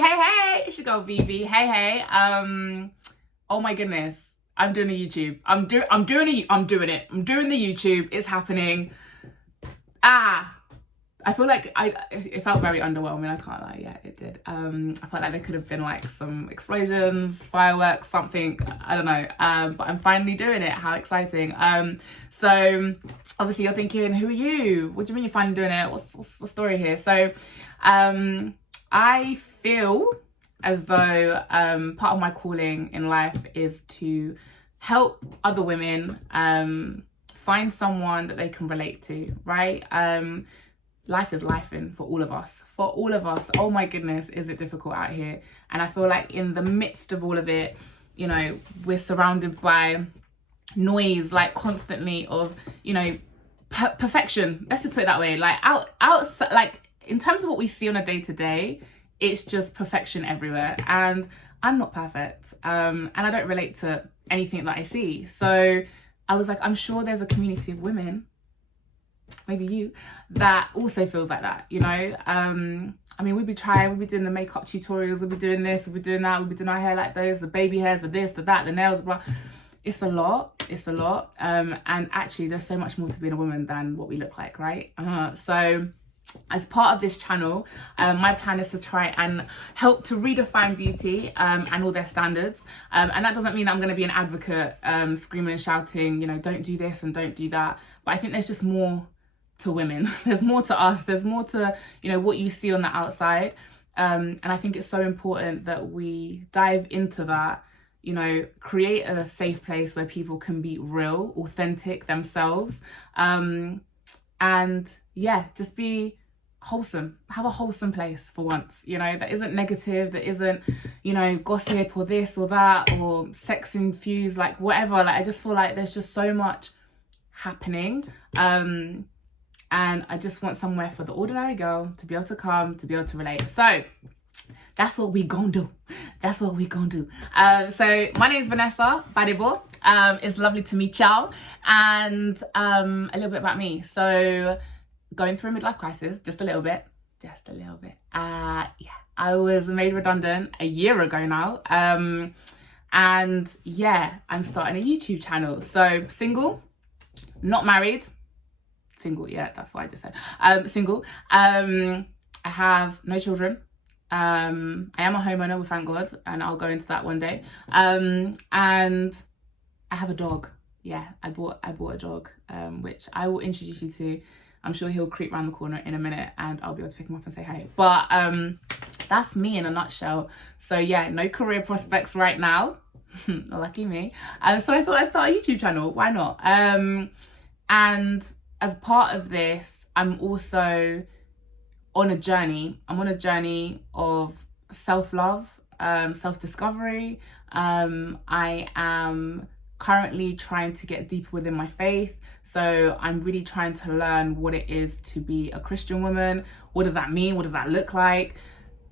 Hey, it's your girl Vivi. Hey. Oh my goodness. I'm doing a YouTube. I'm doing it. I'm doing the YouTube. It's happening. I feel like it felt very underwhelming. I can't lie. Yeah, it did. I felt like there could have been like some explosions, fireworks, something. I don't know. But I'm finally doing it. How exciting. So obviously you're thinking, who are you? What do you mean you're finally doing it? What's the story here? So, I feel as though part of my calling in life is to help other women find someone that they can relate to, right? Life is lifing for all of us. Oh my goodness, is it difficult out here? And I feel like in the midst of all of it, you know, we're surrounded by noise, like constantly of, you know, perfection. Let's just put it that way. Like outside, like in terms of what we see on a day-to-day, it's just perfection everywhere. And I'm not perfect. And I don't relate to anything that I see. So I was like, I'm sure there's a community of women, maybe you, that also feels like that, you know? I mean, we'd be doing the makeup tutorials, we'd be doing this, we'd be doing that, we'd be doing our hair like this, the baby hairs, the this, the that, the nails, blah. It's a lot. And actually there's so much more to being a woman than what we look like, right? So as part of this channel, my plan is to try and help to redefine beauty and all their standards. And that doesn't mean I'm going to be an advocate screaming and shouting, you know, don't do this and don't do that. But I think there's just more to women. There's more to us. There's more to, you know, what you see on the outside. And I think it's so important that we dive into that, you know, create a safe place where people can be real, authentic themselves. And yeah, just be wholesome. Have a wholesome place for once, you know, that isn't negative, that isn't, you know, gossip or this or that or sex infused, like whatever. Like I just feel like there's just so much happening. And I just want somewhere for the ordinary girl to be able to come, to be able to relate. So that's what we gonna do. So my name is Vanessa Gbadebo. It's lovely to meet y'all. And a little bit about me. So going through a midlife crisis, just a little bit. Yeah, I was made redundant a year ago now. And yeah, I'm starting a YouTube channel. So single, not married. Single, yeah, that's what I just said. Single. I have no children. I am a homeowner, we thank God, and I'll go into that one day. And I have a dog. Yeah, I bought a dog, which I will introduce you to. I'm sure he'll creep around the corner in a minute and I'll be able to pick him up and say hey. But that's me in a nutshell. So yeah, no career prospects right now. Lucky me. So I thought I'd start a YouTube channel. Why not? And as part of this, I'm also on a journey. I'm on a journey of self-love, self-discovery. I am currently trying to get deeper within my faith. So I'm really trying to learn what it is to be a Christian woman. What does that mean? What does that look like?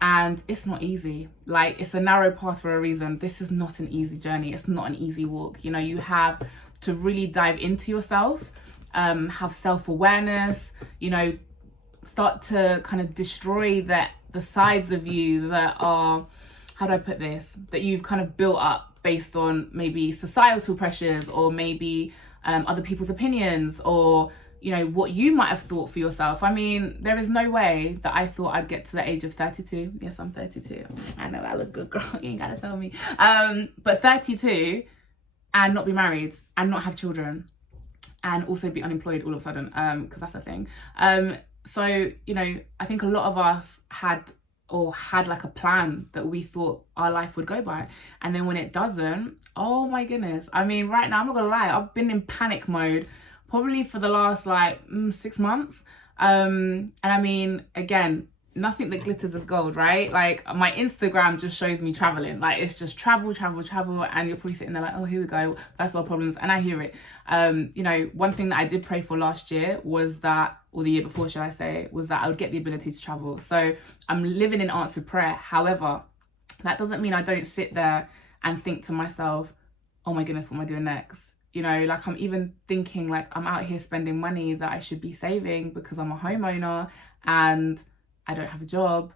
And it's not easy. Like, it's a narrow path for a reason. This is not an easy journey. It's not an easy walk. You know, you have to really dive into yourself, have self-awareness, you know, start to kind of destroy the sides of you that are, how do I put this, that you've kind of built up based on maybe societal pressures or maybe other people's opinions or, you know, what you might have thought for yourself. I mean, there is no way that I thought I'd get to the age of 32. Yes, I'm 32. I know I look good, girl. You ain't gotta tell me. But 32 and not be married and not have children and also be unemployed all of a sudden, because that's a thing. So, you know, I think a lot of us had like a plan that we thought our life would go by. And then when it doesn't, oh my goodness. I mean, right now, I'm not gonna lie, I've been in panic mode probably for the last like 6 months. And I mean, again, nothing that glitters is gold, right? Like my Instagram just shows me traveling. Like it's just travel. And you're probably sitting there like, oh, here we go. First world problems. And I hear it. You know, one thing that I did pray for last year was that, or the year before, should I say, was that I would get the ability to travel. So I'm living in answered prayer. However, that doesn't mean I don't sit there and think to myself, oh my goodness, what am I doing next? You know, like I'm even thinking like I'm out here spending money that I should be saving because I'm a homeowner and I don't have a job.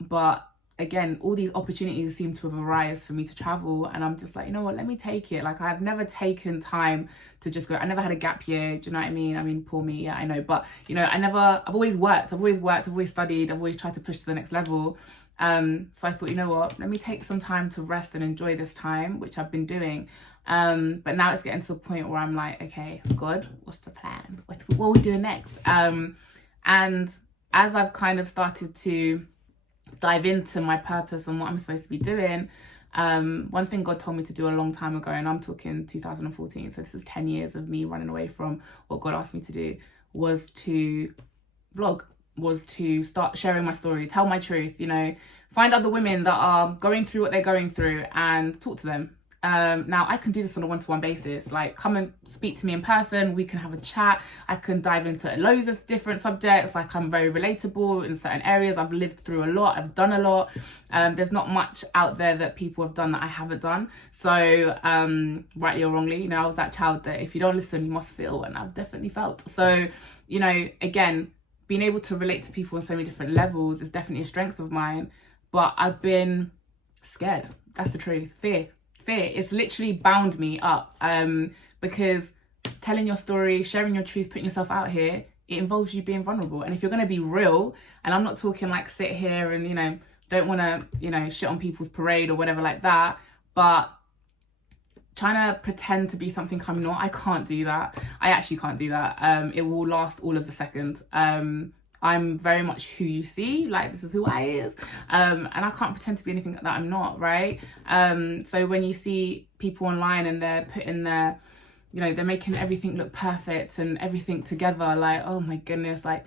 But again, all these opportunities seem to have arisen for me to travel, and I'm just like, you know what, let me take it. Like, I've never taken time to just go. I never had a gap year, do you know what I mean? Poor me, yeah, I know. But, you know, I've always worked, I've always studied, I've always tried to push to the next level. So I thought, you know what, let me take some time to rest and enjoy this time, which I've been doing. But now it's getting to the point where I'm like, okay, God, what's the plan? What are we doing next? And as I've kind of started to dive into my purpose and what I'm supposed to be doing, one thing God told me to do a long time ago, and I'm talking 2014, so this is 10 years of me running away from what God asked me to do, was to vlog, was to start sharing my story, tell my truth, you know, find other women that are going through what they're going through and talk to them. Now I can do this on a one-to-one basis, like come and speak to me in person, we can have a chat, I can dive into loads of different subjects, like I'm very relatable in certain areas, I've lived through a lot, I've done a lot, there's not much out there that people have done that I haven't done, so rightly or wrongly, you know, I was that child that if you don't listen you must feel, and I've definitely felt. So, you know, again, being able to relate to people on so many different levels is definitely a strength of mine, but I've been scared, that's the truth. Fear, it's literally bound me up, because telling your story, sharing your truth, putting yourself out here, it involves you being vulnerable. And if you're going to be real, and I'm not talking like sit here and, you know, don't want to, you know, shit on people's parade or whatever like that, but trying to pretend to be something I'm not, I can't do that. I actually can't do that. It will last all of a second. I'm very much who you see, like this is who I is, and I can't pretend to be anything that I'm not, right? So when you see people online and they're putting their, you know, they're making everything look perfect and everything together, like, oh my goodness, like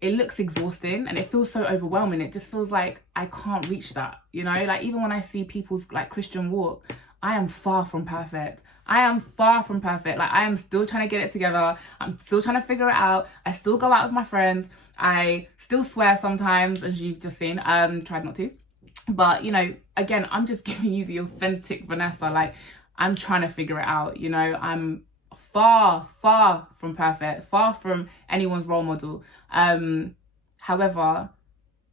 it looks exhausting and it feels so overwhelming. It just feels like I can't reach that, you know? Like even when I see people's like Christian walk, I am far from perfect. I am far from perfect. Like I am still trying to get it together. I'm still trying to figure it out. I still go out with my friends. I still swear sometimes, as you've just seen. Tried not to. But, you know, again, I'm just giving you the authentic Vanessa. Like I'm trying to figure it out. You know, I'm far from perfect. Far from anyone's role model. However,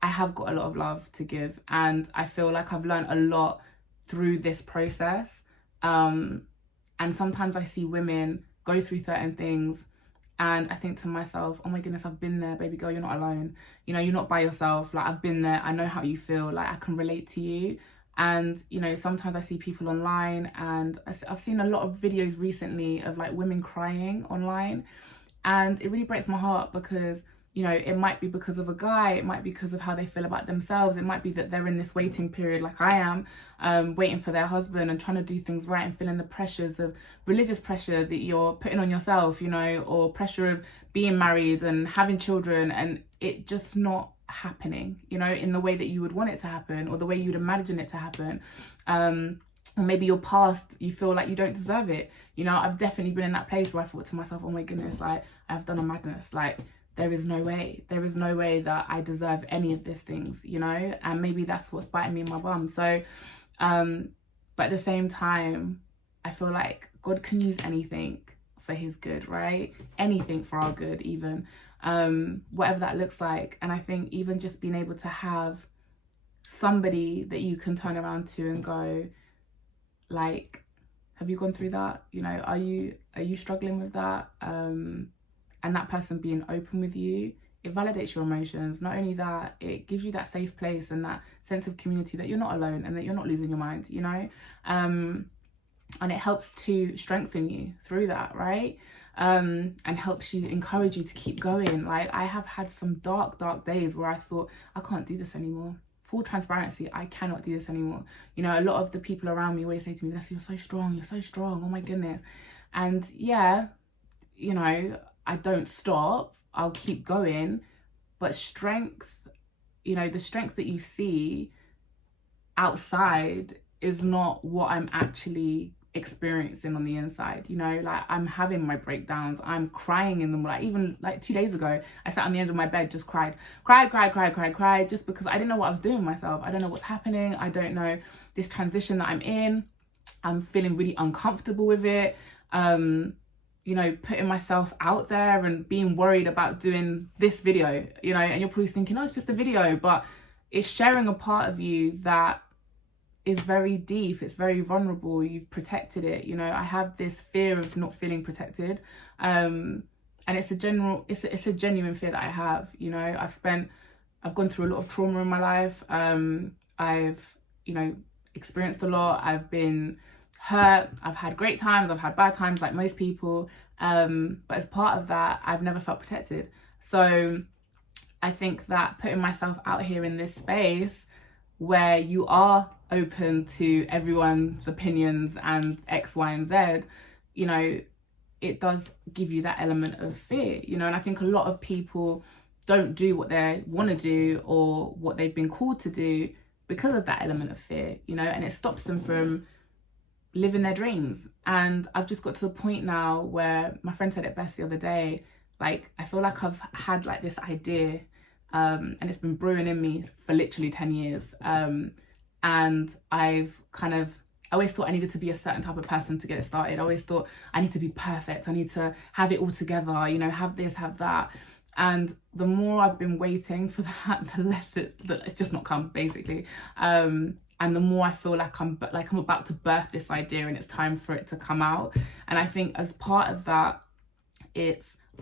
I have got a lot of love to give. And I feel like I've learned a lot through this process. And sometimes I see women go through certain things and I think to myself, oh my goodness, I've been there, baby girl, you're not alone. You know, you're not by yourself. Like I've been there, I know how you feel, like I can relate to you. And, you know, sometimes I see people online and I've seen a lot of videos recently of like women crying online. And it really breaks my heart because, you know, it might be because of a guy, it might be because of how they feel about themselves, it might be that they're in this waiting period like I am, waiting for their husband and trying to do things right and feeling the pressures of religious pressure that you're putting on yourself, you know, or pressure of being married and having children, and it just not happening, you know, in the way that you would want it to happen or the way you'd imagine it to happen. Or maybe your past, you feel like you don't deserve it. You know, I've definitely been in that place where I thought to myself, oh my goodness, like I've done a madness, like there is no way that I deserve any of these things, you know, and maybe that's what's biting me in my bum. So, but at the same time, I feel like God can use anything for his good, right? Anything for our good, even, whatever that looks like. And I think even just being able to have somebody that you can turn around to and go, like, have you gone through that? You know, are you struggling with that? And that person being open with you, it validates your emotions. Not only that, it gives you that safe place and that sense of community that you're not alone and that you're not losing your mind, you know? And it helps to strengthen you through that, right? And helps you, encourage you to keep going. Like I have had some dark days where I thought, I can't do this anymore. Full transparency, I cannot do this anymore. You know, a lot of the people around me always say to me, Vanessa, you're so strong, oh my goodness. And yeah, you know, I don't stop, I'll keep going, but strength, you know, the strength that you see outside is not what I'm actually experiencing on the inside, you know, like I'm having my breakdowns, I'm crying in them. Like even like 2 days ago, I sat on the end of my bed, just cried, just because I didn't know what I was doing myself. I don't know what's happening. I don't know this transition that I'm in. I'm feeling really uncomfortable with it. You know, putting myself out there and being worried about doing this video, you know, and you're probably thinking, oh, it's just a video, but it's sharing a part of you that is very deep, it's very vulnerable, you've protected it. You know, I have this fear of not feeling protected, and it's a genuine fear that I have. You know, I've gone through a lot of trauma in my life. I've, you know, experienced a lot. I've been hurt, I've had great times, I've had bad times like most people, but as part of that, I've never felt protected. So I think that putting myself out here in this space where you are open to everyone's opinions and X, Y, and Z, you know, it does give you that element of fear, you know. And I think a lot of people don't do what they want to do or what they've been called to do because of that element of fear, you know, and it stops them from living their dreams. And I've just got to the point now where my friend said it best the other day, like, I feel like I've had like this idea, and it's been brewing in me for literally 10 years. And I always thought I needed to be a certain type of person to get it started. I always thought I need to be perfect. I need to have it all together, you know, have this, have that. And the more I've been waiting for that, the less it's just not come, basically. And the more I feel like I'm about to birth this idea and it's time for it to come out. And I think as part of that,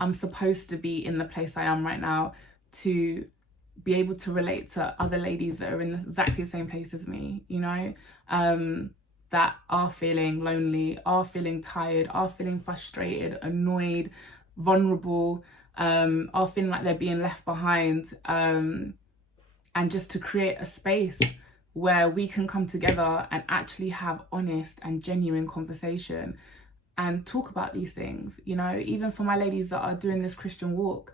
I'm supposed to be in the place I am right now to be able to relate to other ladies that are in exactly the same place as me, you know, that are feeling lonely, are feeling tired, are feeling frustrated, annoyed, vulnerable, are feeling like they're being left behind, and just to create a space where we can come together and actually have honest and genuine conversation and talk about these things, you know. Even for my ladies that are doing this Christian walk,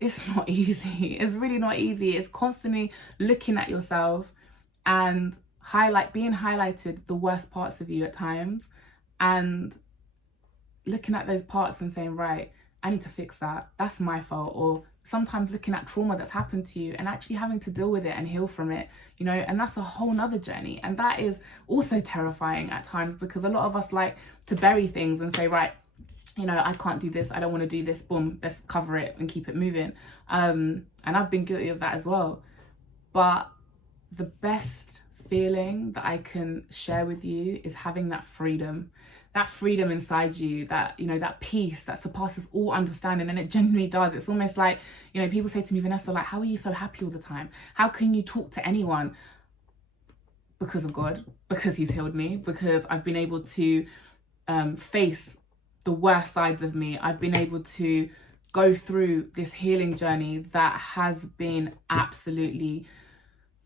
it's not easy. It's really not easy. It's constantly looking at yourself and being highlighted the worst parts of you at times, and looking at those parts and saying, right, I need to fix that. That's my fault. Or sometimes looking at trauma that's happened to you and actually having to deal with it and heal from it, you know, and that's a whole nother journey. And that is also terrifying at times, because a lot of us like to bury things and say, right, you know, I can't do this, I don't want to do this, boom, let's cover it and keep it moving. And I've been guilty of that as well. But the best feeling that I can share with you is having that freedom inside you, that, you know, that peace that surpasses all understanding. And it genuinely does. It's almost like, you know, people say to me, Vanessa, like, how are you so happy all the time? How can you talk to anyone? Because of God, because he's healed me, because I've been able to face the worst sides of me. I've been able to go through this healing journey that has been absolutely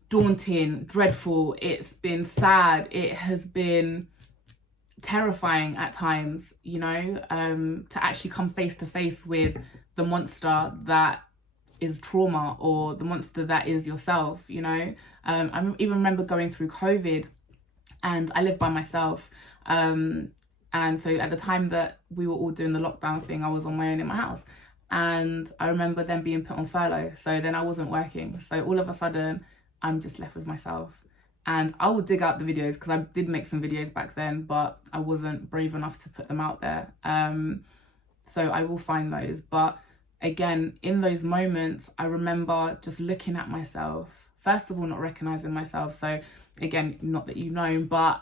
daunting, dreadful. It's been sad. It has been terrifying at times, you know, to actually come face to face with the monster that is trauma, or the monster that is yourself, you know. I even remember going through COVID, and I lived by myself. And so at the time that we were all doing the lockdown thing, I was on my own in my house. And I remember then being put on furlough. So then I wasn't working. So all of a sudden, I'm just left with myself. And I will dig out the videos, because I did make some videos back then, but I wasn't brave enough to put them out there. So I will find those. But again, in those moments, I remember just looking at myself. First of all, not recognizing myself. So again, not that you've known, but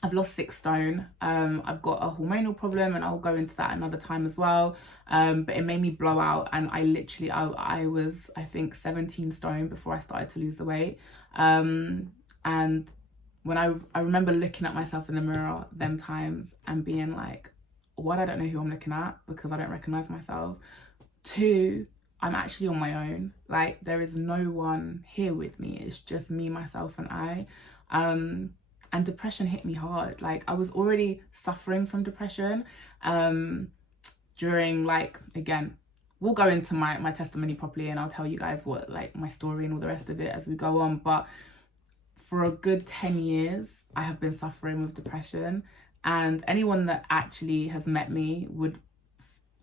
I've lost 6 stone. I've got a hormonal problem, and I'll go into that another time as well. But it made me blow out, and I was, I think, 17 stone before I started to lose the weight. And when I remember looking at myself in the mirror them times and being like, one, I don't know who I'm looking at because I don't recognize myself. 2, I'm actually on my own. Like, there is no one here with me. It's just me, myself, and I. And depression hit me hard. Like, I was already suffering from depression during, like, again, we'll go into my testimony properly, and I'll tell you guys what, like, my story and all the rest of it as we go on. But for a good 10 years, I have been suffering with depression. And anyone that actually has met me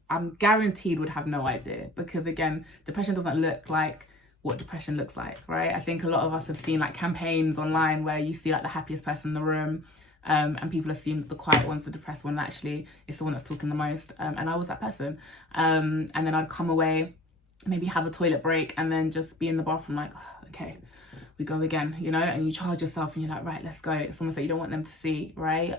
I'm guaranteed would have no idea, because again, depression doesn't look like what depression looks like, right? I think a lot of us have seen like campaigns online where you see like the happiest person in the room, and people assume that the quiet one's the depressed one. Actually, it's the one that's talking the most. And I was that person. And then I'd come away, maybe have a toilet break, and then just be in the bathroom like, oh, okay, we go again, you know, and you charge yourself and you're like, right, let's go. It's almost like you don't want them to see, right?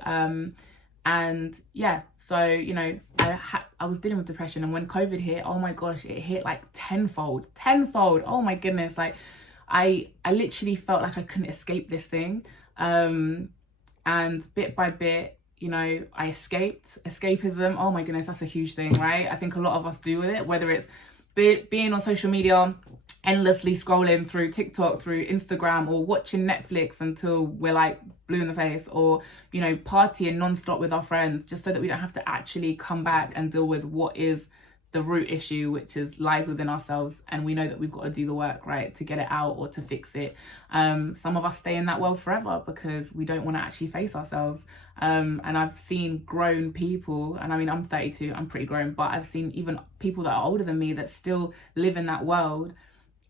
And yeah, so, you know, I was dealing with depression, and when COVID hit, oh my gosh, it hit like tenfold. Oh my goodness. Like I literally felt like I couldn't escape this thing. And bit by bit, you know, I escapism. Oh my goodness, that's a huge thing, right? I think a lot of us do with it, whether it's being on social media, endlessly scrolling through TikTok, through Instagram, or watching Netflix until we're like blue in the face, or, you know, partying non-stop with our friends, just so that we don't have to actually come back and deal with what is the root issue, which lies within ourselves. And we know that we've got to do the work, right, to get it out or to fix it. Some of us stay in that world forever because we don't want to actually face ourselves. And I've seen grown people, and I mean, I'm 32, I'm pretty grown, but I've seen even people that are older than me that still live in that world.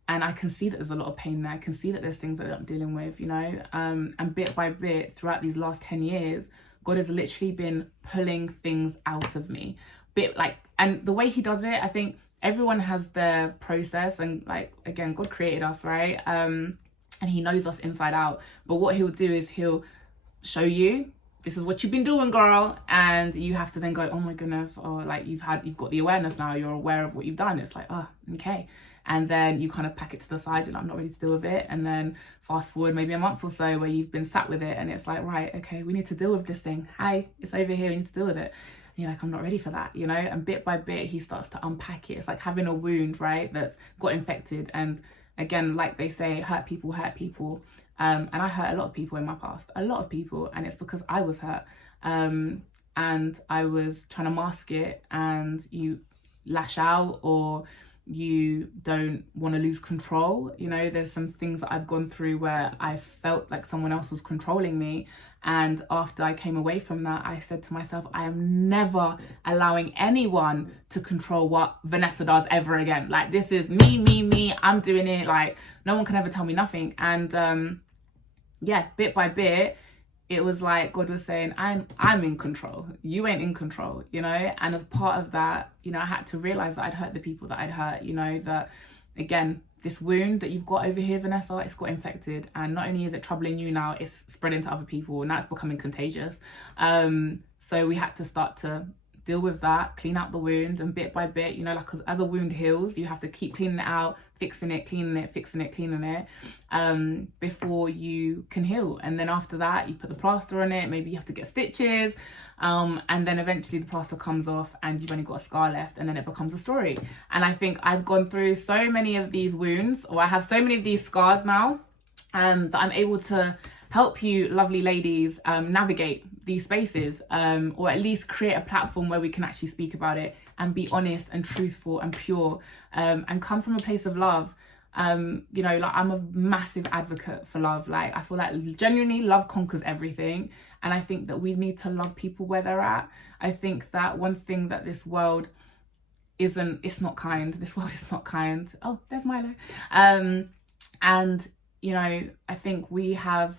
And I can see that there's a lot of pain there. I can see that there's things that I'm dealing with, you know. And bit by bit, throughout these last 10 years, God has literally been pulling things out of me. And the way he does it, I think everyone has their process. And like, again, God created us, right? And he knows us inside out. But what he'll do is he'll show you, this is what you've been doing, girl. And you have to then go, oh my goodness. Or like, you've got the awareness now. You're aware of what you've done. It's like, oh, okay. And then you kind of pack it to the side and I'm not ready to deal with it. And then fast forward maybe a month or so where you've been sat with it and it's like, right, okay, we need to deal with this thing. Hi, it's over here, we need to deal with it. And you're like, I'm not ready for that, you know? And bit by bit, he starts to unpack it. It's like having a wound, right, that's got infected. And again, like they say, hurt people hurt people. And I hurt a lot of people in my past, a lot of people. And it's because I was hurt. And I was trying to mask it, and you lash out, or you don't want to lose control. You know, there's some things that I've gone through where I felt like someone else was controlling me. And after I came away from that, I said to myself, I am never allowing anyone to control what Vanessa does ever again. Like, this is me, I'm doing it. Like, no one can ever tell me nothing. And yeah, bit by bit, it was like God was saying, I'm in control. You ain't in control, you know? And as part of that, you know, I had to realize that I'd hurt the people that I'd hurt, you know, that, again, this wound that you've got over here, Vanessa, it's got infected. And not only is it troubling you now, it's spreading to other people, and now it's becoming contagious. So we had to start to deal with that, clean out the wound, and bit by bit, you know, like as a wound heals, you have to keep cleaning it out, fixing it, cleaning it, fixing it, cleaning it, before you can heal. And then after that, you put the plaster on it, maybe you have to get stitches, and then eventually the plaster comes off and you've only got a scar left, and then it becomes a story. And I think I've gone through so many of these wounds, or I have so many of these scars now, that I'm able to help you lovely ladies navigate these spaces, or at least create a platform where we can actually speak about it and be honest and truthful and pure, and come from a place of love. You know, like, I'm a massive advocate for love. Like, I feel like genuinely love conquers everything, and I think that we need to love people where they're at. I think that one thing that this world isn't, it's not kind. This world is not kind. Oh, there's Milo. And you know, I think we have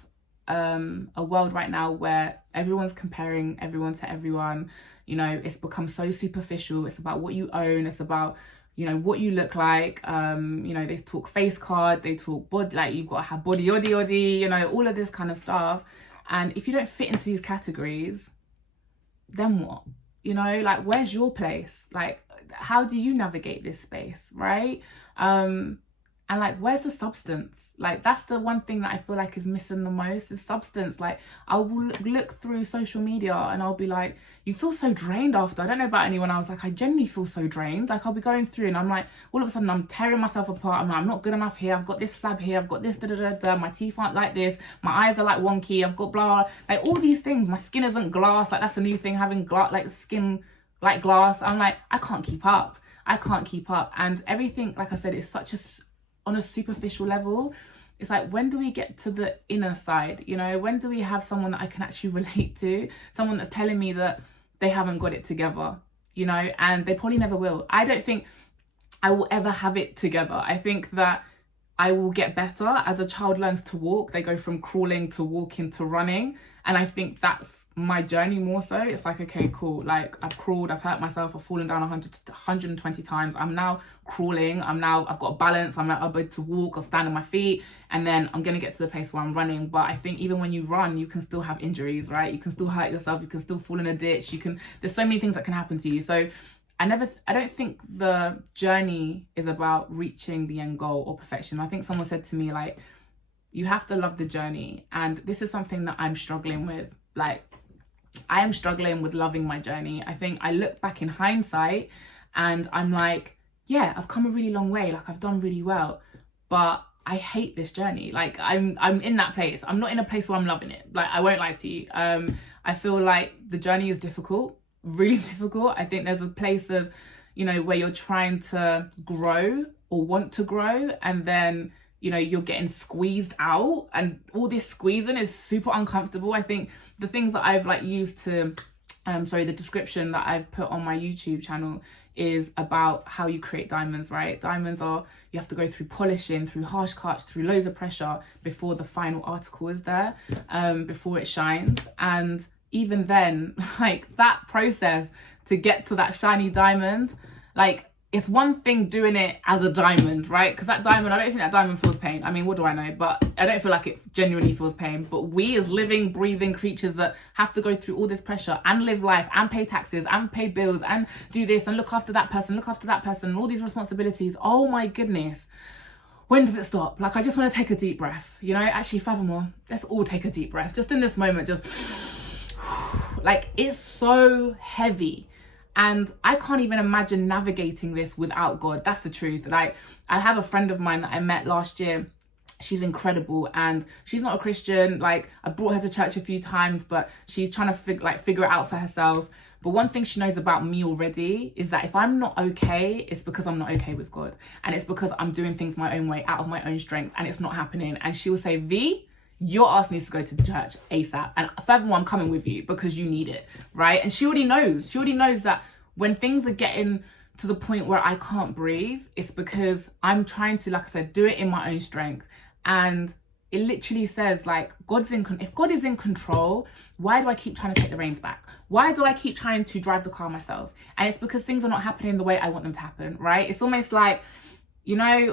a world right now where everyone's comparing everyone to everyone. You know, it's become so superficial. It's about what you own. It's about, you know, what you look like. You know, they talk face card, they talk body, like you've got to have body yoddy, you know, all of this kind of stuff. And if you don't fit into these categories, then what? You know, like, where's your place? Like, how do you navigate this space, right? And like, where's the substance? Like, that's the one thing that I feel like is missing the most, is substance. Like, I will look through social media and I'll be like, you feel so drained after. I don't know about anyone else. Like, I genuinely feel so drained. Like, I'll be going through and I'm like, all of a sudden I'm tearing myself apart. I'm like, I'm not good enough here. I've got this flab here. I've got this da-da-da-da. My teeth aren't like this. My eyes are like wonky. I've got blah, like all these things. My skin isn't glass. Like, that's a new thing, having like skin like glass. I'm like, I can't keep up. And everything, like I said, is such a, on a superficial level. It's like, when do we get to the inner side? You know, when do we have someone that I can actually relate to? Someone that's telling me that they haven't got it together, you know, and they probably never will. I don't think I will ever have it together. I think that I will get better. As a child learns to walk, they go from crawling to walking to running. And I think that's my journey more so. It's like, okay, cool. Like, I've crawled, I've hurt myself, I've fallen down 120 times. I'm now crawling. I've got balance. I'm now able to walk or stand on my feet. And then I'm going to get to the place where I'm running. But I think even when you run, you can still have injuries, right? You can still hurt yourself. You can still fall in a ditch. There's so many things that can happen to you. So I don't think the journey is about reaching the end goal or perfection. I think someone said to me, like, you have to love the journey. And this is something that I'm struggling with. Like, I am struggling with loving my journey. I think I look back in hindsight and I'm like, yeah, I've come a really long way. Like, I've done really well, but I hate this journey. Like, I'm in that place. I'm not in a place where I'm loving it. Like, I won't lie to you. I feel like the journey is difficult, really difficult. I think there's a place of, where you're trying to grow or want to grow, and then you're getting squeezed out, and all this squeezing is super uncomfortable. I think the things that I've used to the description that I've put on my YouTube channel is about how you create diamonds, right? Diamonds you have to go through polishing, through harsh cuts, through loads of pressure before the final article is there, before it shines. And even then, like, that process to get to that shiny diamond, like, it's one thing doing it as a diamond, right? Because that diamond, I don't think that diamond feels pain. I mean, what do I know? But I don't feel like it genuinely feels pain. But we as living, breathing creatures that have to go through all this pressure and live life and pay taxes and pay bills and do this and look after that person, and all these responsibilities. Oh my goodness. When does it stop? Like, I just want to take a deep breath. Actually, furthermore, let's all take a deep breath. Just in this moment, just like, it's so heavy. And I can't even imagine navigating this without God. That's the truth. Like, I have a friend of mine that I met last year. She's incredible, and she's not a Christian. Like, I brought her to church a few times, but she's trying to figure it out for herself. But one thing she knows about me already is that if I'm not okay, it's because I'm not okay with God. And it's because I'm doing things my own way, out of my own strength, and it's not happening. And she will say, V, your ass needs to go to church ASAP. And furthermore, I'm coming with you because you need it, right? And she already knows. She already knows that when things are getting to the point where I can't breathe, it's because I'm trying to, like I said, do it in my own strength. And it literally says, like, if God is in control, why do I keep trying to take the reins back? Why do I keep trying to drive the car myself? And it's because things are not happening the way I want them to happen, right? It's almost like,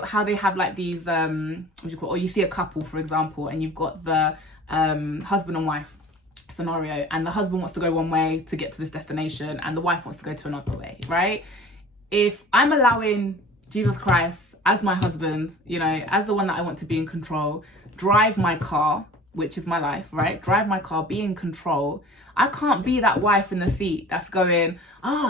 how they have like these, or you see a couple, for example, and you've got the husband and wife scenario, and the husband wants to go one way to get to this destination and the wife wants to go to another way, right? If I'm allowing Jesus Christ as my husband, as the one that I want to be in control, drive my car, which is my life, right? Drive my car, be in control. I can't be that wife in the seat that's going,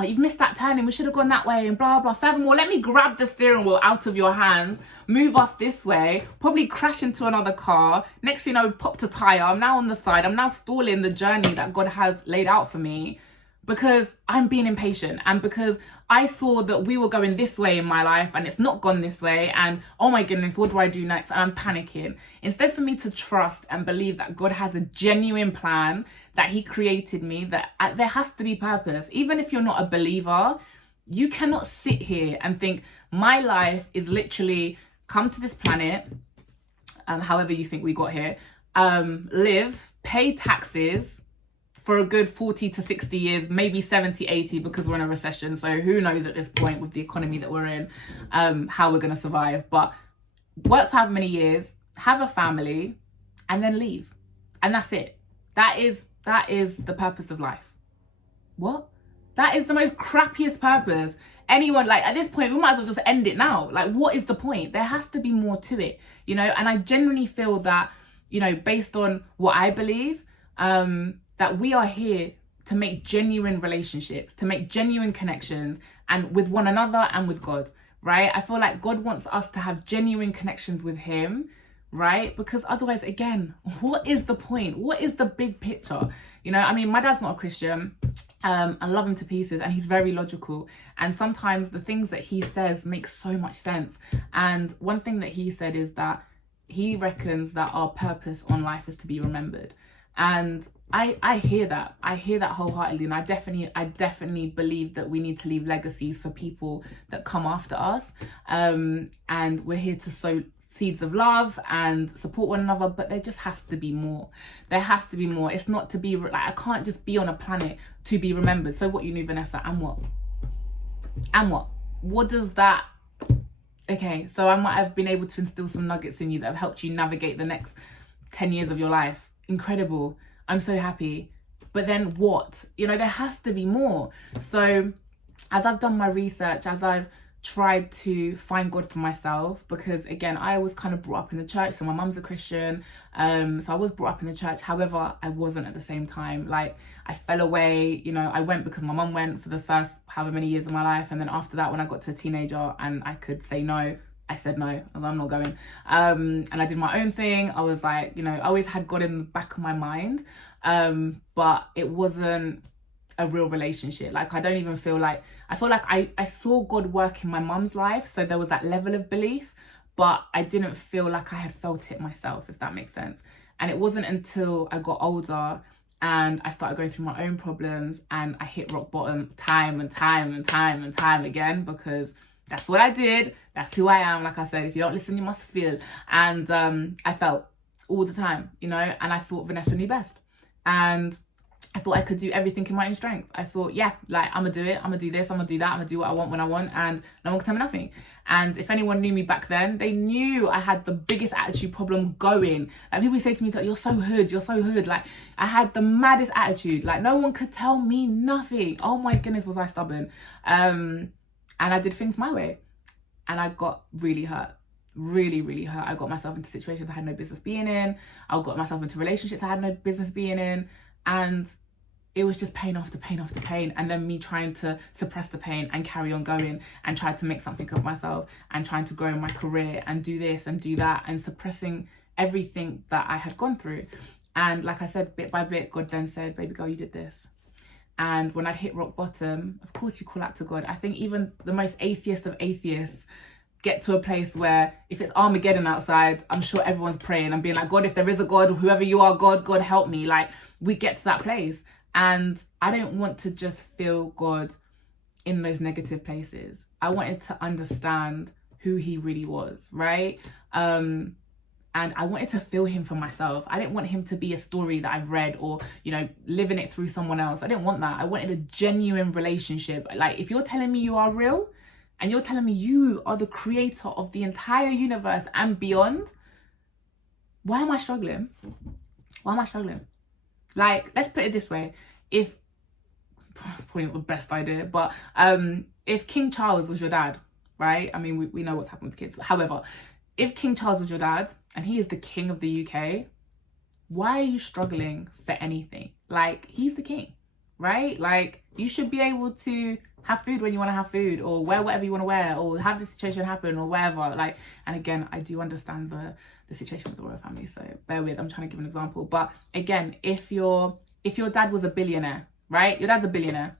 you've missed that turning, we should have gone that way, and blah, blah. Furthermore, let me grab the steering wheel out of your hands, move us this way, probably crash into another car. Next thing you know, we've popped a tire. I'm now on the side. I'm now stalling the journey that God has laid out for me because I'm being impatient, and because I saw that we were going this way in my life and it's not gone this way, and oh my goodness, what do I do next? And I'm panicking. Instead for me to trust and believe that God has a genuine plan, that he created me, that there has to be purpose. Even if you're not a believer, you cannot sit here and think my life is literally come to this planet, however you think we got here, live, pay taxes for a good 40 to 60 years, maybe 70, 80, because we're in a recession. So who knows at this point with the economy that we're in, how we're going to survive. But work for however many years, have a family, and then leave. And that's it. That is the purpose of life. What? That is the most crappiest purpose. Anyone, like, at this point, we might as well just end it now. Like, what is the point? There has to be more to it, And I genuinely feel that, based on what I believe, that we are here to make genuine relationships, to make genuine connections, and with one another and with God, right? I feel like God wants us to have genuine connections with him, right? Because otherwise, again, what is the point? What is the big picture? My dad's not a Christian. I love him to pieces, and he's very logical. And sometimes the things that he says make so much sense. And one thing that he said is that he reckons that our purpose on life is to be remembered. And I hear that. I hear that wholeheartedly. And I definitely believe that we need to leave legacies for people that come after us. And we're here to seeds of love and support one another, but there just has to be more. There has to be more. It's not to be like, I can't just be on a planet to be remembered. So what, you knew Vanessa, and what? And what does that? Okay, so I might have been able to instill some nuggets in you that have helped you navigate the next 10 years of your life. Incredible. I'm so happy. But then what? You know, there has to be more. So as I've done my research, as I've tried to find God for myself, because again, I was kind of brought up in the church. So my mum's a Christian. So I was brought up in the church. However, I wasn't at the same time. Like, I fell away. You know, I went because my mum went for the first however many years of my life. And then after that, when I got to a teenager and I could say no, I said no, I'm not going. And I did my own thing. I was like, you know, I always had God in the back of my mind. But it wasn't a real relationship. Like, I don't even feel like, I feel like I saw God work in my mum's life. So there was that level of belief, but I didn't feel like I had felt it myself, if that makes sense. And it wasn't until I got older and I started going through my own problems and I hit rock bottom time and time again, because that's what I did. That's who I am. Like I said, if you don't listen, you must feel. And I felt all the time, you know, and I thought Vanessa knew best. And I thought I could do everything in my own strength. I thought, yeah, like, I'm gonna do it. I'm gonna do this. I'm gonna do that. I'm gonna do what I want when I want, and no one can tell me nothing. And if anyone knew me back then, they knew I had the biggest attitude problem going. Like, people say to me, you're so hood, you're so hood. Like, I had the maddest attitude. Like, no one could tell me nothing. Oh my goodness, was I stubborn. And I did things my way. And I got really hurt. Really hurt. I got myself into situations I had no business being in. I got myself into relationships I had no business being in. And it was just pain after pain after pain, and then me trying to suppress the pain and carry on going and try to make something of myself and trying to grow in my career and do this and do that, and suppressing everything that I had gone through. And like I said, bit by bit, God then said, baby girl, you did this. And when I'd hit rock bottom, of course you call out to God. I think even the most atheist of atheists get to a place where if it's Armageddon outside, I'm sure everyone's praying and being like, God, if there is a God, whoever you are, God help me. Like, we get to that place. And I didn't want to just feel God in those negative places. I wanted to understand who he really was, right? And I wanted to feel him for myself. I didn't want him to be a story that I've read or, you know, living it through someone else. I didn't want that. I wanted a genuine relationship. Like, if you're telling me you are real and you're telling me you are the creator of the entire universe and beyond, why am I struggling? Why am I struggling? Like, let's put it this way. If, probably not the best idea, but if King Charles was your dad, right? I mean, we know what's happened with kids. However, if King Charles was your dad and he is the king of the UK, why are you struggling for anything? Like, he's the king, right? Like, you should be able to have food when you want to have food, or wear whatever you want to wear, or have this situation happen, or whatever. Like, and again, I do understand the situation with the royal family, so bear with, I'm trying to give an example. But again, if your dad was a billionaire, right? Your dad's a billionaire,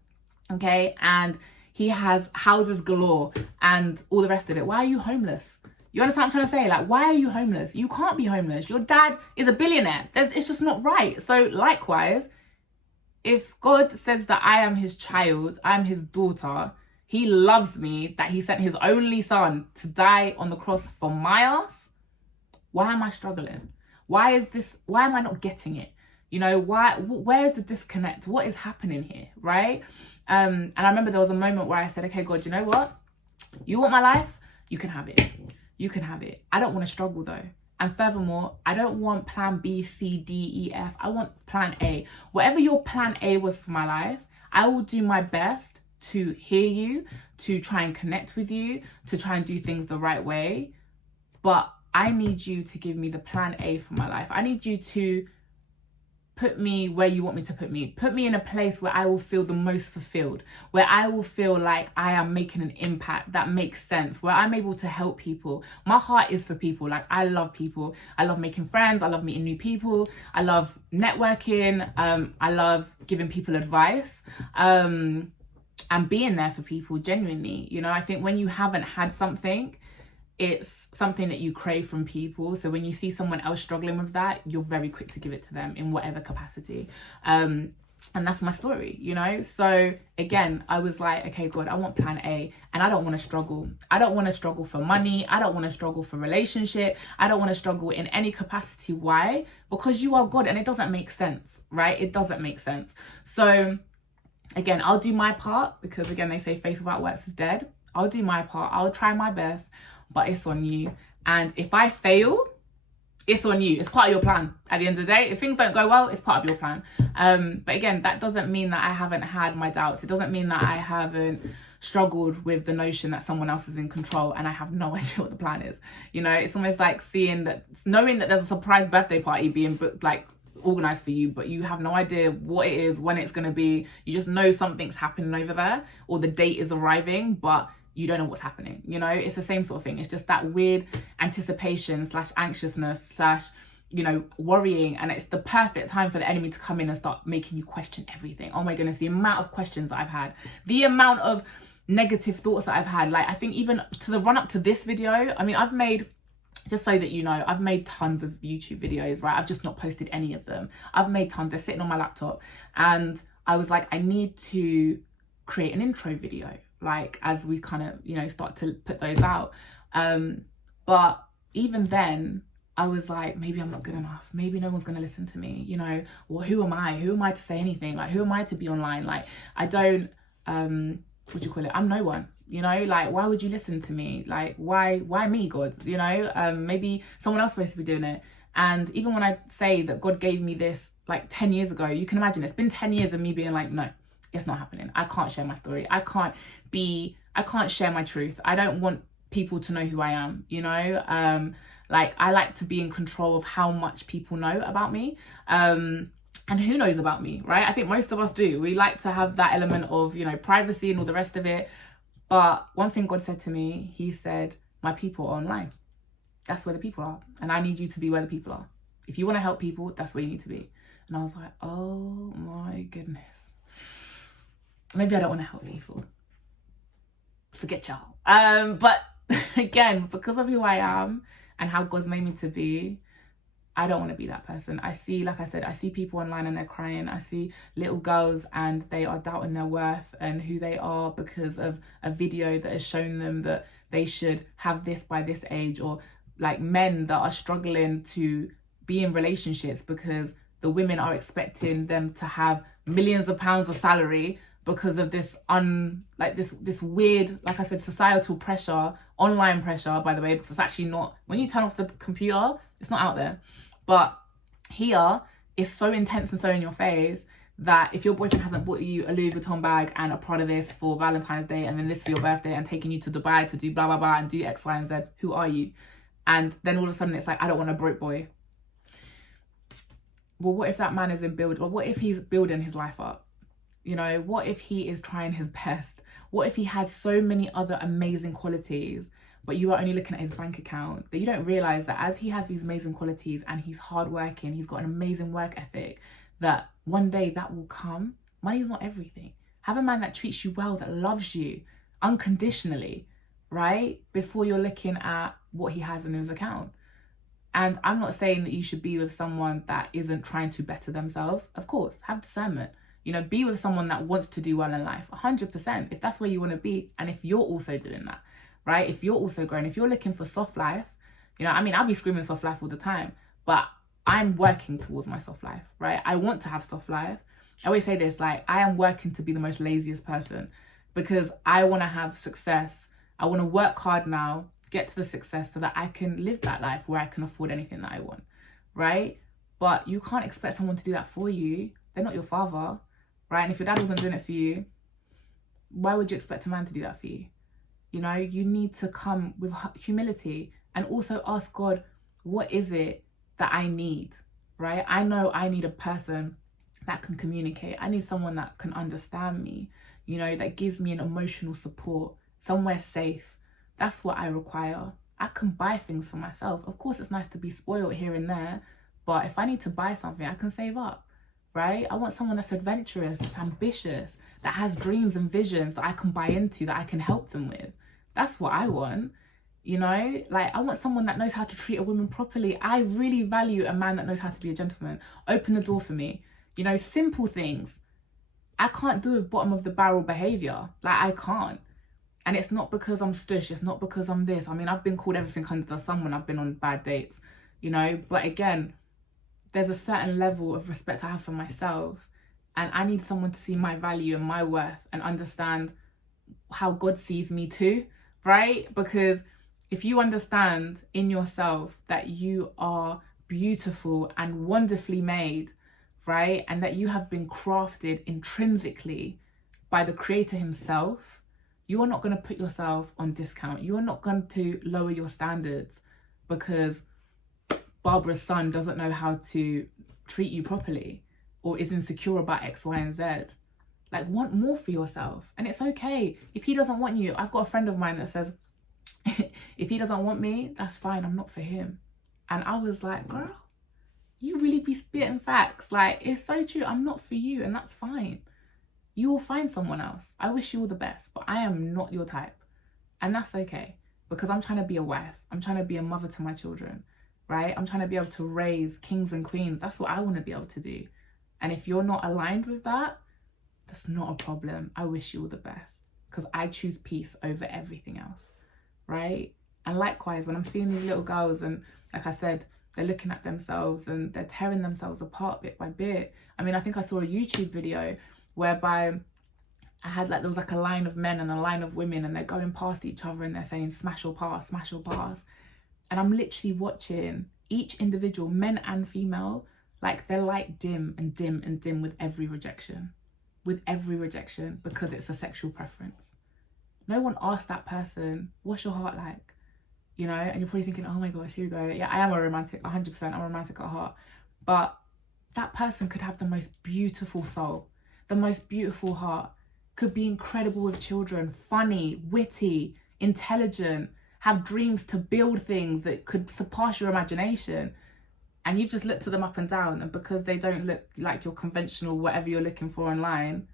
okay? And he has houses galore and all the rest of it. Why are you homeless? You understand what I'm trying to say? Like, why are you homeless? You can't be homeless. Your dad is a billionaire. It's just not right. So likewise, if God says that I am his child, I'm his daughter, he loves me, that he sent his only son to die on the cross for my ass, why am I struggling? Why am I not getting it? You know, where's the disconnect? What is happening here, right? And I remember there was a moment where I said, okay, God, you know what? You want my life? You can have it. You can have it. I don't want to struggle though. And furthermore, I don't want plan B, C, D, E, F. I want plan A. Whatever your plan A was for my life, I will do my best to hear you, to try and connect with you, to try and do things the right way. But I need you to give me the plan A for my life. I need you to put me where you want me to put me. Put me in a place where I will feel the most fulfilled, where I will feel like I am making an impact that makes sense, where I'm able to help people. My heart is for people. Like, I love people. I love making friends. I love meeting new people. I love networking. I love giving people advice, and being there for people genuinely. You know, I think when you haven't had something, it's something that you crave from people. So when you see someone else struggling with that, you're very quick to give it to them in whatever capacity. And And that's my story, you know? So again, I was like, okay, God, I want plan A, and I don't want to struggle. I don't want to struggle for money. I don't want to struggle for relationship. I don't want to struggle in any capacity. Why? Because you are God, and it doesn't make sense, right? It doesn't make sense. So again, I'll do my part, because again, they say faith without works is dead. I'll do my part. I'll try my best, but it's on you. And if I fail, it's on you. It's part of your plan. At the end of the day, if things don't go well, it's part of your plan. But again, that doesn't mean that I haven't had my doubts. It doesn't mean that I haven't struggled with the notion that someone else is in control and I have no idea what the plan is. You know, it's almost like knowing that there's a surprise birthday party being booked, like organized for you, but you have no idea what it is, when it's going to be. You just know something's happening over there, or the date is arriving, but you don't know what's happening. You know, it's the same sort of thing. It's just that weird anticipation / anxiousness / you know, worrying. And it's the perfect time for the enemy to come in and start making you question everything. Oh my goodness, the amount of questions that I've had, the amount of negative thoughts that I've had. Like, I think even to the run up to this video, I mean, I've made, just so that you know, I've made tons of YouTube videos, right? I've just not posted any of them. I've made tons. They're sitting on my laptop. And I was like, I need to create an intro video, like, as we kind of, you know, start to put those out. But even then, I was like, maybe I'm not good enough. Maybe no one's going to listen to me. You know, well, who am I? Who am I to say anything? Like, who am I to be online? Like, I don't, what do you call it? I'm no one. You know, like, why would you listen to me? Like, why me, God? You know, maybe someone else is supposed to be doing it. And even when I say that God gave me this like 10 years ago, you can imagine it's been 10 years of me being like, no, it's not happening. I can't share my story. I can't share my truth. I don't want people to know who I am, you know? Like, I like to be in control of how much people know about me. And who knows about me, right? I think most of us do. We like to have that element of, you know, privacy and all the rest of it. But one thing God said to me, he said, my people are online. That's where the people are. And I need you to be where the people are. If you want to help people, that's where you need to be. And I was like, oh my goodness. Maybe I don't want to help people. Forget y'all. But again, because of who I am and how God's made me to be, I don't want to be that person. I see, like I said, I see people online and they're crying. I see little girls and they are doubting their worth and who they are because of a video that has shown them that they should have this by this age, or like men that are struggling to be in relationships because the women are expecting them to have millions of pounds of salary because of this this weird, like I said, societal pressure, online pressure, by the way, because it's actually not, when you turn off the computer, it's not out there. But here, it's so intense and so in your face that if your boyfriend hasn't bought you a Louis Vuitton bag and a Prada this for Valentine's Day and then this for your birthday and taking you to Dubai to do blah, blah, blah and do X, Y, and Z, who are you? And then all of a sudden it's like, I don't want a broke boy. Well, what if that man is in build, or what if he's building his life up? You know, what if he is trying his best? What if he has so many other amazing qualities, but you are only looking at his bank account, that you don't realize that as he has these amazing qualities and he's hardworking, he's got an amazing work ethic, that one day that will come. Money is not everything. Have a man that treats you well, that loves you unconditionally, right? Before you're looking at what he has in his account. And I'm not saying that you should be with someone that isn't trying to better themselves. Of course, have discernment. You know, be with someone that wants to do well in life, 100%, if that's where you want to be. And if you're also doing that, right? If you're also growing, if you're looking for soft life, you know, I mean, I'll be screaming soft life all the time, but I'm working towards my soft life, right? I want to have soft life. I always say this, like, I am working to be the most laziest person because I want to have success. I want to work hard now, get to the success so that I can live that life where I can afford anything that I want, right? But you can't expect someone to do that for you. They're not your father, right? And if your dad wasn't doing it for you, why would you expect a man to do that for you? You know, you need to come with humility and also ask God, what is it that I need, right? I know I need a person that can communicate. I need someone that can understand me, you know, that gives me an emotional support, somewhere safe. That's what I require. I can buy things for myself. Of course, it's nice to be spoiled here and there, but if I need to buy something, I can save up, right? I want someone that's adventurous, that's ambitious, that has dreams and visions that I can buy into, that I can help them with. That's what I want, you know? Like, I want someone that knows how to treat a woman properly. I really value a man that knows how to be a gentleman. Open the door for me. You know, simple things. I can't do a bottom of the barrel behavior. Like, I can't. And it's not because I'm stush. It's not because I'm this. I mean, I've been called everything under the sun when I've been on bad dates, you know. But again, there's a certain level of respect I have for myself. And I need someone to see my value and my worth and understand how God sees me too, right? Because if you understand in yourself that you are beautiful and wonderfully made, right? And that you have been crafted intrinsically by the Creator himself, you are not going to put yourself on discount. You are not going to lower your standards because Barbara's son doesn't know how to treat you properly or is insecure about X, Y, and Z. Like, want more for yourself. And it's okay. If he doesn't want you, I've got a friend of mine that says, if he doesn't want me, that's fine. I'm not for him. And I was like, girl, you really be spitting facts. Like, it's so true. I'm not for you, and that's fine. You will find someone else. I wish you all the best, but I am not your type. And that's okay, because I'm trying to be a wife. I'm trying to be a mother to my children, right? I'm trying to be able to raise kings and queens. That's what I want to be able to do. And if you're not aligned with that, that's not a problem. I wish you all the best, because I choose peace over everything else, right? And likewise, when I'm seeing these little girls and, like I said, they're looking at themselves and they're tearing themselves apart bit by bit. I mean, I think I saw a YouTube video whereby I had there was a line of men and a line of women, and they're going past each other and they're saying smash or pass, smash or pass. And I'm literally watching each individual, men and female, like their light dim and dim and dim with every rejection, because it's a sexual preference. No one asked that person, what's your heart like? You know, and you're probably thinking, oh my gosh, here we go. Yeah, I am a romantic, 100%, I'm a romantic at heart. But that person could have the most beautiful soul, the most beautiful heart, could be incredible with children, funny, witty, intelligent, have dreams to build things that could surpass your imagination. And you've just looked at them up and down, and because they don't look like your conventional whatever you're looking for online,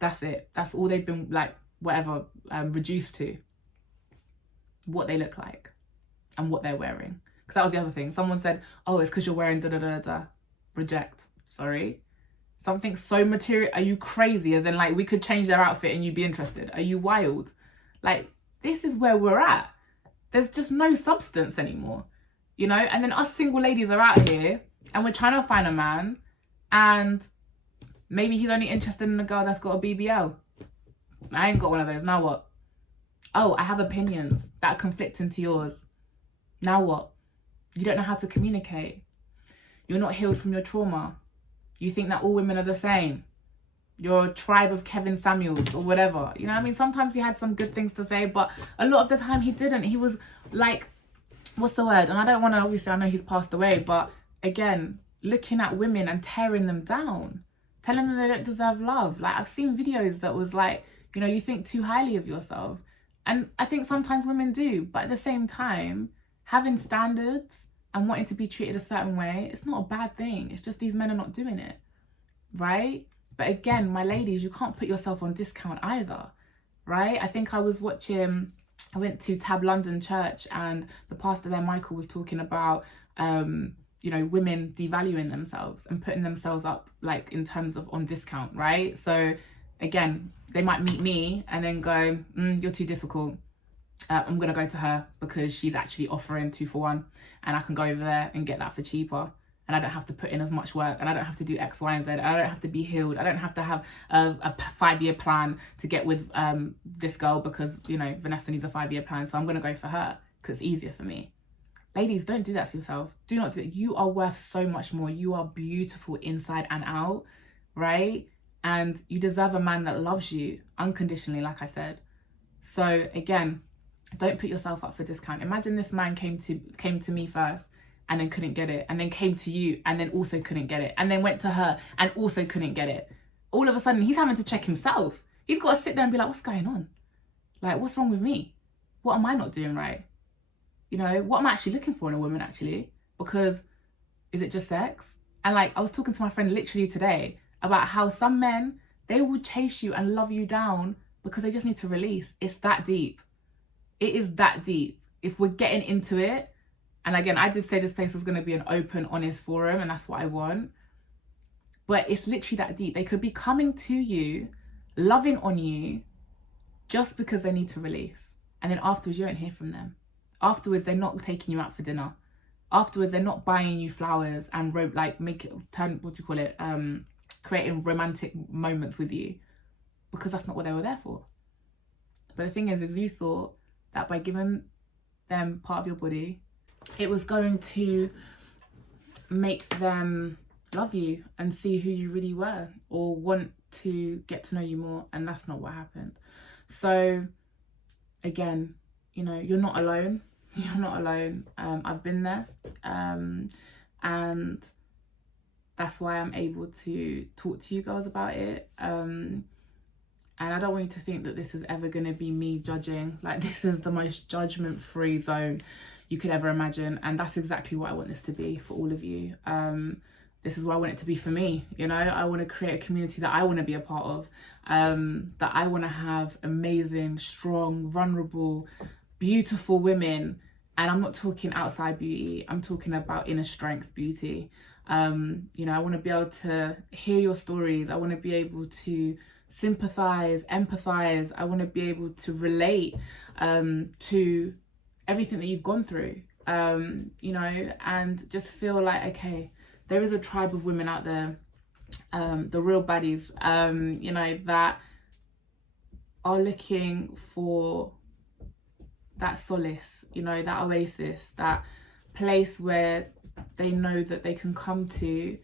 that's it. That's all they've been reduced to. What they look like and what they're wearing. Because that was the other thing. Someone said, oh, it's because you're wearing da-da-da-da. Reject. Sorry. Something so material. Are you crazy? As in, we could change their outfit and you'd be interested. Are you wild? This is where we're at. There's just no substance anymore. You know? And then us single ladies are out here and we're trying to find a man, and maybe he's only interested in a girl that's got a BBL. I ain't got one of those. Now what? Oh, I have opinions that conflict into yours. Now what? You don't know how to communicate. You're not healed from your trauma. You think that all women are the same. You're a tribe of Kevin Samuels or whatever. You know what I mean? Sometimes he had some good things to say, but a lot of the time he didn't. He was like, what's the word? And I don't want to, obviously, I know he's passed away, but again, looking at women and tearing them down, telling them they don't deserve love. I've seen videos that was you think too highly of yourself. And I think sometimes women do, but at the same time, having standards and wanting to be treated a certain way, it's not a bad thing. It's just these men are not doing it, right? But again, my ladies, you can't put yourself on discount either, right? I think I went to Tab London Church, and the pastor there, Michael, was talking about, women devaluing themselves and putting themselves up, in terms of on discount, right? So again, they might meet me and then go, you're too difficult. I'm going to go to her because she's actually offering 2 for 1, and I can go over there and get that for cheaper. And I don't have to put in as much work, and I don't have to do X, Y, and Z. I don't have to be healed. I don't have to have a 5-year plan to get with this girl because, Vanessa needs a 5-year plan. So I'm going to go for her because it's easier for me. Ladies, don't do that to yourself. Do not do it. You are worth so much more. You are beautiful inside and out, right? And you deserve a man that loves you unconditionally, like I said. So again, don't put yourself up for discount. Imagine this man came to me first and then couldn't get it, and then came to you and then also couldn't get it, and then went to her and also couldn't get it. All of a sudden, he's having to check himself. He's got to sit there and be like, what's going on? What's wrong with me? What am I not doing right? What am I actually looking for in a woman, actually? Because is it just sex? And I was talking to my friend literally today about how some men, they will chase you and love you down because they just need to release. It's that deep. It is that deep. If we're getting into it, and again, I did say this place was going to be an open, honest forum, and that's what I want. But it's literally that deep. They could be coming to you, loving on you, just because they need to release. And then afterwards, you don't hear from them. Afterwards, they're not taking you out for dinner. Afterwards, they're not buying you flowers and creating romantic moments with you, because that's not what they were there for. But the thing is you thought that by giving them part of your body, it was going to make them love you and see who you really were, or want to get to know you more. And that's not what happened. So again, you know, you're not alone. You're not alone. I've been there, and that's why I'm able to talk to you girls about it. And I don't want you to think that this is ever going to be me judging. Like, this is the most judgment-free zone you could ever imagine, and that's exactly what I want this to be for all of you. This is what I want it to be for me. You know, I want to create a community that I want to be a part of, that I want to have amazing, strong, vulnerable, beautiful women. And I'm not talking outside beauty, I'm talking about inner strength beauty. You know, I want to be able to hear your stories. I want to be able to sympathize, empathize. I want to be able to relate to everything that you've gone through, you know, and just feel like, okay, there is a tribe of women out there, the real baddies, you know, that are looking for that solace, you know, that oasis, that place where they know that they can come to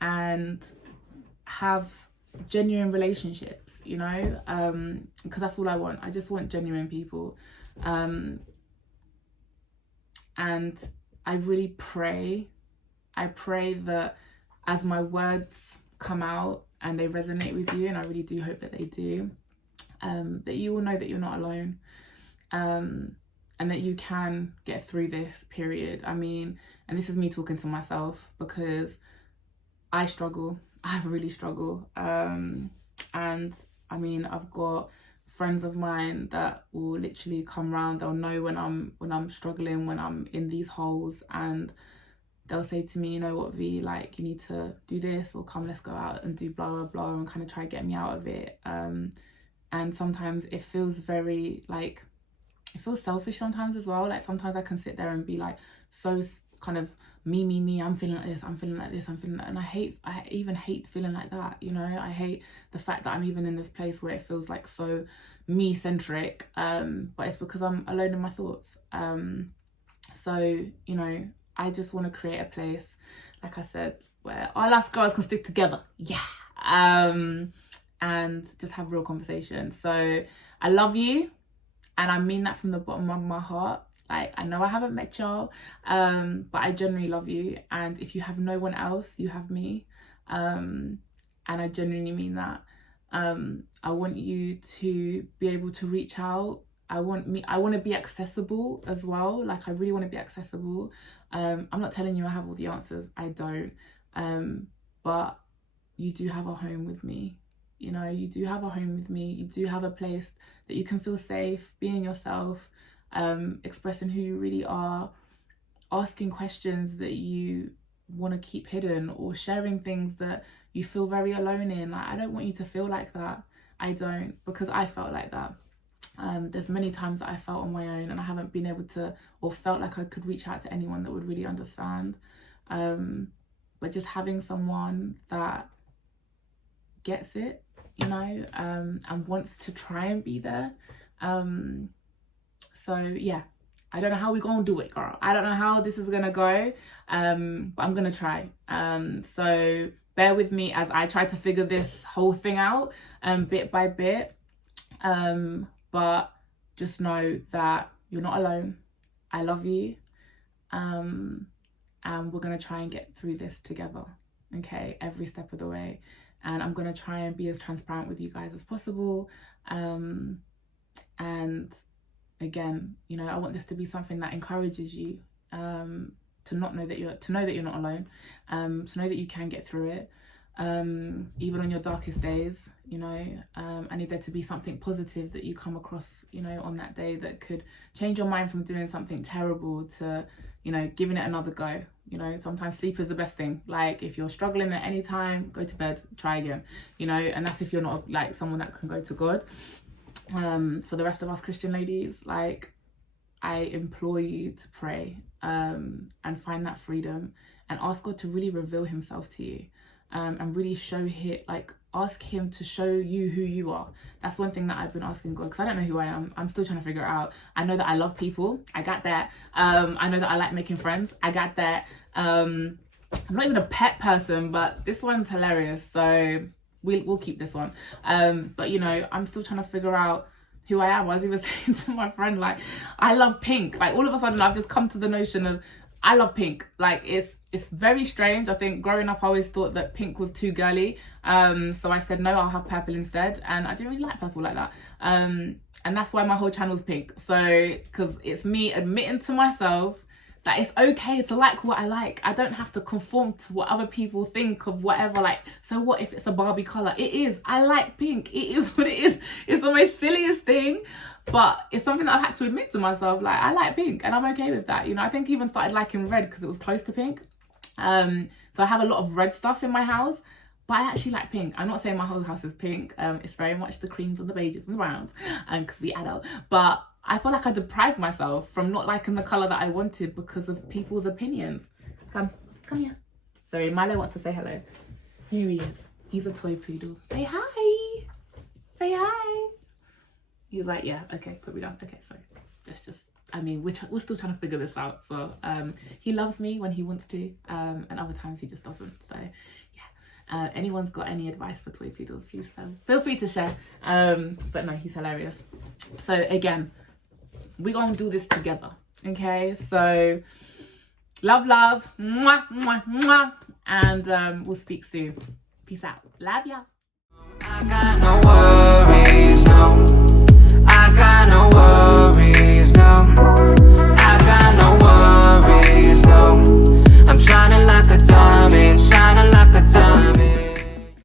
and have genuine relationships, you know, because that's all I want. I just want genuine people. And I really pray that as my words come out and they resonate with you, and I really do hope that they do, that you will know that you're not alone, and that you can get through this period. I mean, and this is me talking to myself, because I struggle. I really struggle. And I mean, I've got friends of mine that will literally come round. They'll know when I'm struggling, when I'm in these holes, and they'll say to me, you know what, V, like, you need to do this, or come, let's go out and do blah blah blah, and kind of try to get me out of it. And sometimes it feels very like, it feels selfish sometimes as well. Like, sometimes I can sit there and be like, so kind of me, I'm feeling like this, I'm feeling like this, I'm feeling like, and I even hate feeling like that, you know. I hate the fact that I'm even in this place where it feels like so me centric, but it's because I'm alone in my thoughts. So, you know, I just want to create a place, like I said, where all us girls can stick together, and just have real conversation. So I love you, and I mean that from the bottom of my heart. Like, I know I haven't met y'all, but I genuinely love you. And if you have no one else, you have me. And I genuinely mean that. I want you to be able to reach out. I want to be accessible as well. Like, I really want to be accessible. I'm not telling you I have all the answers. I don't. But you do have a home with me. You know, you do have a home with me. You do have a place that you can feel safe, being yourself, expressing who you really are, asking questions that you want to keep hidden, or sharing things that you feel very alone in. Like, I don't want you to feel like that. I don't, because I felt like that. There's many times that I felt on my own, and I haven't been able to, or felt like I could reach out to anyone that would really understand. But just having someone that gets it, you know, and wants to try and be there. So yeah, I don't know how we're gonna do it, girl. I don't know how this is gonna go, but I'm gonna try. So bear with me as I try to figure this whole thing out, bit by bit. But just know that you're not alone. I love you. And we're gonna try and get through this together, okay, every step of the way. And I'm gonna try and be as transparent with you guys as possible. And again, you know, I want this to be something that encourages you, to know that you're not alone, to know that you can get through it. even on your darkest days, you know. I need there to be something positive that you come across, you know, on that day that could change your mind from doing something terrible to, you know, giving it another go. You know, sometimes sleep is the best thing. Like, if you're struggling at any time, go to bed, try again, you know. And that's if you're not like someone that can go to God. For the rest of us Christian ladies, like, I implore you to pray and find that freedom and ask God to really reveal himself to you, and really show him, like, ask him to show you who you are. That's one thing that I've been asking God, because I don't know who I am. I'm still trying to figure it out. I know that I love people. I got that. I know that I like making friends. I got that. I'm not even a pet person, but this one's hilarious. So we'll keep this one. But, you know, I'm still trying to figure out who I am. I was even saying to my friend, like, I love pink. Like, all of a sudden I've just come to the notion of I love pink. Like, it's very strange. I think growing up I always thought that pink was too girly. So I said, no, I'll have purple instead. And I didn't really like purple like that. And that's why my whole channel's pink. So, because it's me admitting to myself that it's okay to like what I like. I don't have to conform to what other people think of whatever. Like, so what if it's a Barbie color? It is. I like pink. It is what it is. It's the most silliest thing, but it's something that I've had to admit to myself. Like, I like pink and I'm okay with that. You know, I think I even started liking red because it was close to pink. So I have a lot of red stuff in my house, but I actually like pink. I'm not saying my whole house is pink. It's very much the creams and the beiges and the browns, because we adult. But I feel like I deprived myself from not liking the colour that I wanted because of people's opinions. Come here. Sorry, Milo wants to say hello. Here he is. He's a toy poodle. Say hi. Say hi. He's like, yeah, okay, put me down. Okay, sorry. Let's just, I mean, we're still trying to figure this out. So he loves me when he wants to, and other times he just doesn't. So yeah. Anyone's got any advice for toy poodles, please feel free to share. But no, he's hilarious. So again, we're gonna do this together, okay? So love, mwah, mwah, mwah, and we'll speak soon. Peace out. Love ya. I got no worries, no.